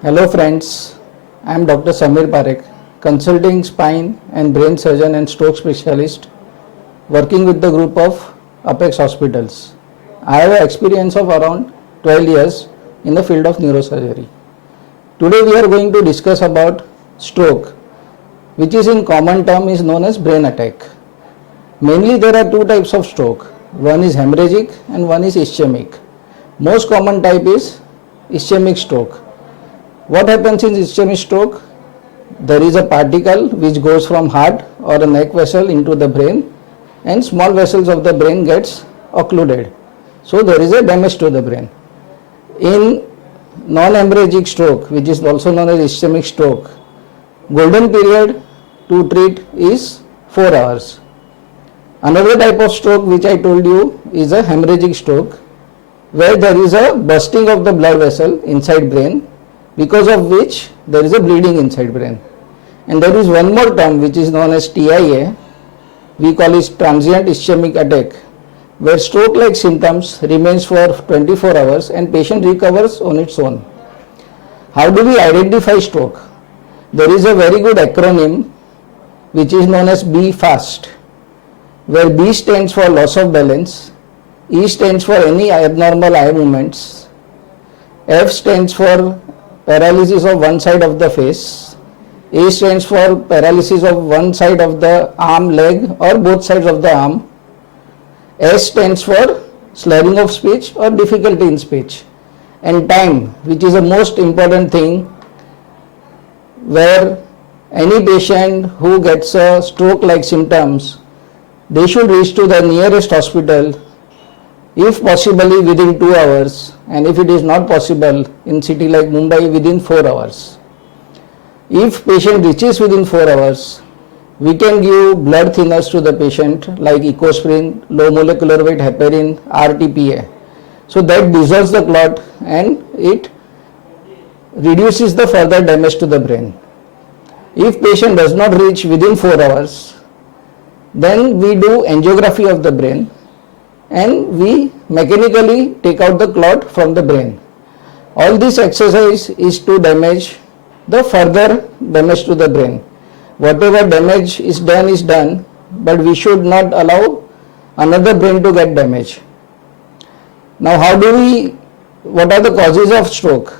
Hello friends, I am Dr. Samir Parekh, consulting spine and brain surgeon and stroke specialist working with the group of Apex Hospitals. I have an experience of around 12 years in the field of neurosurgery. Today we are going to discuss about stroke, which is in common term is known as brain attack. Mainly there are two types of stroke. One is hemorrhagic and one is ischemic. Most common type is ischemic stroke. What happens in ischemic stroke? There is a particle which goes from heart or a neck vessel into the brain, and small vessels of the brain gets occluded. So there is a damage to the brain. In non-hemorrhagic stroke, which is also known as ischemic stroke, golden period to treat is 4 hours. Another type of stroke which I told you is a hemorrhagic stroke, where there is a bursting of the blood vessel inside brain, because of which there is a bleeding inside brain. And there is one more term which is known as TIA, we call it transient ischemic attack, where stroke-like symptoms remains for 24 hours and patient recovers on its own. How do we identify stroke? There is a very good acronym which is known as BFAST, where B stands for loss of balance, E stands for any abnormal eye movements, F stands for paralysis of one side of the face, A stands for paralysis of one side of the arm, leg, or both sides of the arm, S stands for slurring of speech or difficulty in speech, and time, which is the most important thing, where any patient who gets a stroke-like symptoms, they should reach to the nearest hospital, if possibly within 2 hours, and if it is not possible in city like Mumbai, within 4 hours. If patient reaches within 4 hours, we can give blood thinners to the patient like ecosprin, low molecular weight heparin, RTPA. So that dissolves the clot and it reduces the further damage to the brain. If patient does not reach within 4 hours, then we do angiography of the brain and we mechanically take out the clot from the brain. All this exercise is to damage the further damage to the brain. Whatever damage is done, but we should not allow another brain to get damaged. Now what are the causes of stroke?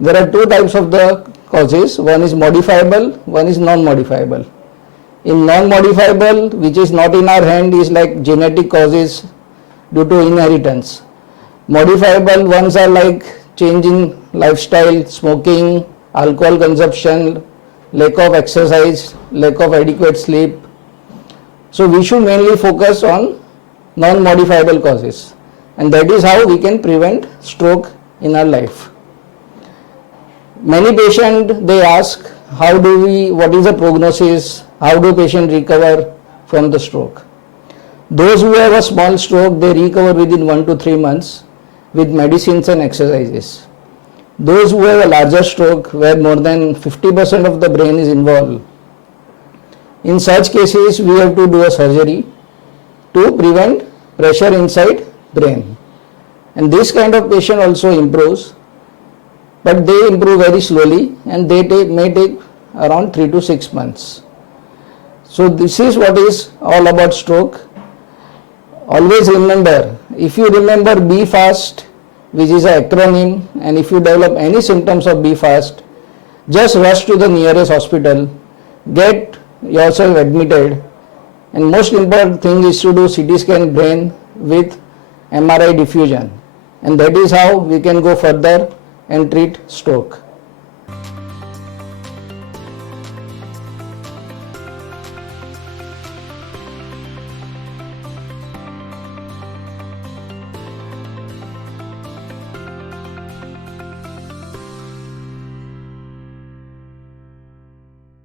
There are two types of the causes. One is modifiable, one is non-modifiable. In non-modifiable, which is not in our hand, is like genetic causes due to inheritance. Modifiable ones are like change in lifestyle, smoking, alcohol consumption, lack of exercise, lack of adequate sleep. So we should mainly focus on non-modifiable causes, and that is how we can prevent stroke in our life. Many patients, they ask, what is the prognosis? How do patients recover from the stroke? Those who have a small stroke, they recover within 1 to 3 months with medicines and exercises. Those who have a larger stroke, where more than 50% of the brain is involved, in such cases we have to do a surgery to prevent pressure inside brain. And this kind of patient also improves, but they improve very slowly and they may take around 3 to 6 months. So this is what is all about stroke. Always remember, if you remember BFAST, which is an acronym, and if you develop any symptoms of BFAST, just rush to the nearest hospital, get yourself admitted, and most important thing is to do CT scan brain with MRI diffusion, and that is how we can go further and treat stroke.